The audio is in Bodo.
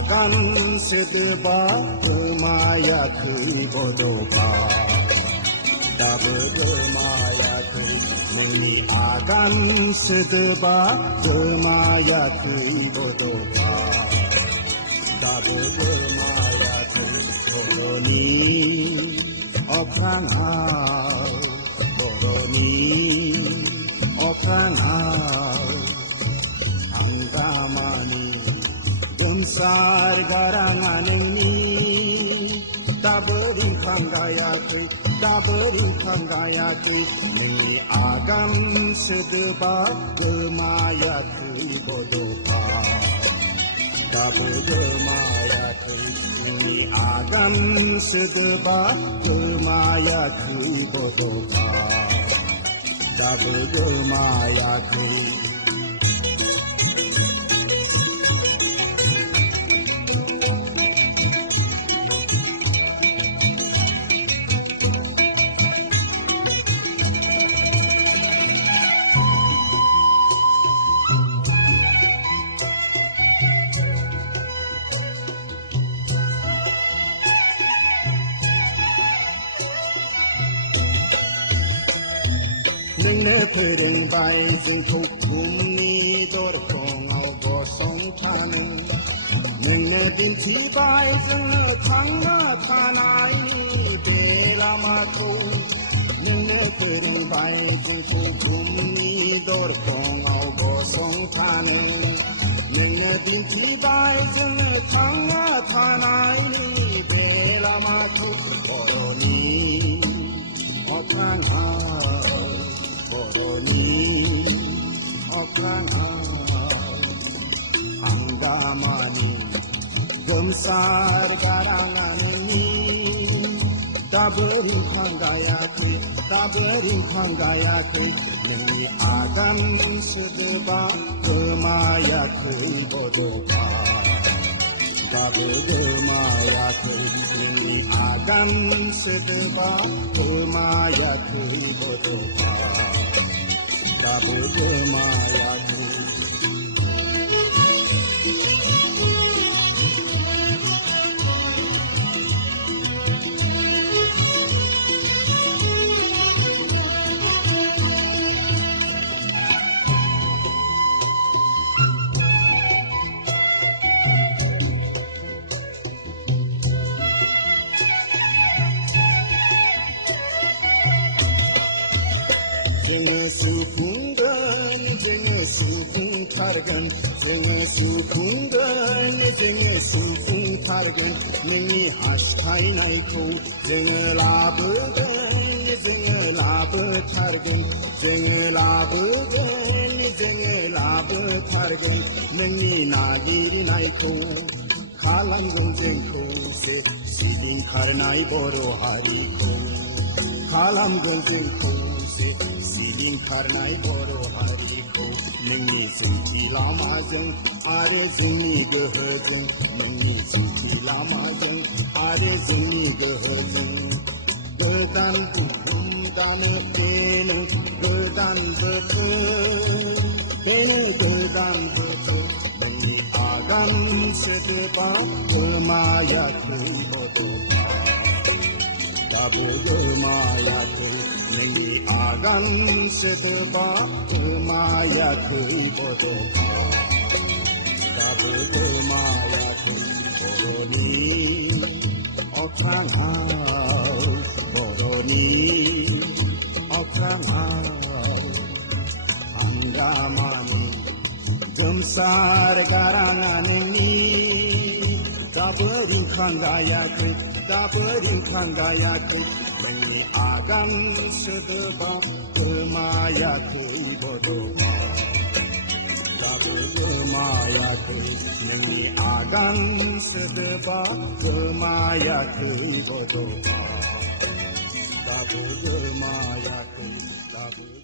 आगान सोदोबा गोमायाखै बड'फा दाबो गोमायाखै नोंनि आगान सोदोबा गोमायाखै बड'फा दाबो गोमायाखै बर'नि अख्राङाव बर'नि अख्राङाव हांगामानि गोमसार गाराङा नोंनि दाबो रिंखांगायाखै दाबो रिंखांगायाखै नोंनि आगान सोदोबा गोमायाखै बड'फा दाबो गोमायाखै नोंनि आगान सोदोबा गोमायाखै बड'फा दाबो गोमायाखै नोंनो फोरोंबाय जोंखौ बुहुमनि दरखङाव गसंथानो नोंनो दिन्थिबाय जोङो थांना थानायनि बे लामाखौ नोंनो फोरोंबाय जोंखौ बुहुमनि दरखङाव गसंथानो नोंनो दिन्थिबाय जोङो थांना थानायनि बे लामाखौ बर'नि अख्राङाव बर'नि अख्राङाव हांगामानि गोमसार गाराङा नोंनि दाबो रिंखांगायाखै दाबो रिंखांगायाखै नोंनि आगान सोदोबा गोमायाखै बड'फा दाबो गोमायाखै नोंनि आगान सोदोबा गोमायाखै बड'फा दाबो गोमायाखै जोङो सुफुंगोन जोङो सुफुंथारगोन जोङो सुफुंगोन जोङो सुफुंथारगोन नोंनि हास्थायनायखौ जोङो लाबोगोन जोङो लाबोथारगोन जोङो लाबोगोन जोङो लाबोथारगोन नोंनि नागिरनायखौ खालामगोन जोंखौ सिबिंखारनाय बर' हारिखौ खालामगोन जोंखौ सिबिंखारनाय बर' हारिखौ नोंनि जोंथि लामाजों आरो जोंनि गोहोजों नोंनि जोंथि लामाजों आरो जोंनि गोहोजों गोदान बुहुम दानो बेनो गोदान बोथोर बेनो गोदान बोथोर नोंनि आगान सोदोबा गोमायाखै बड'फा दाबो गोमायाखै नोंनि आगान सोदोबा गोमायाखै बड'फा दाबो गोमायाखै बर'नि अख्राङाव बर'नि अख्राङाव हांगामानि गोमसार गाराङा नोंनि दाबो रिंखांगायाखै दाबो रिंखांगायाखै नोंनि आगान सोदोबा गोमायाखै बड'फा दाबो गोमायाखै नोंनि आगान सोदोबा गोमायाखै बड'फा दाबो गोमायाखै दाबो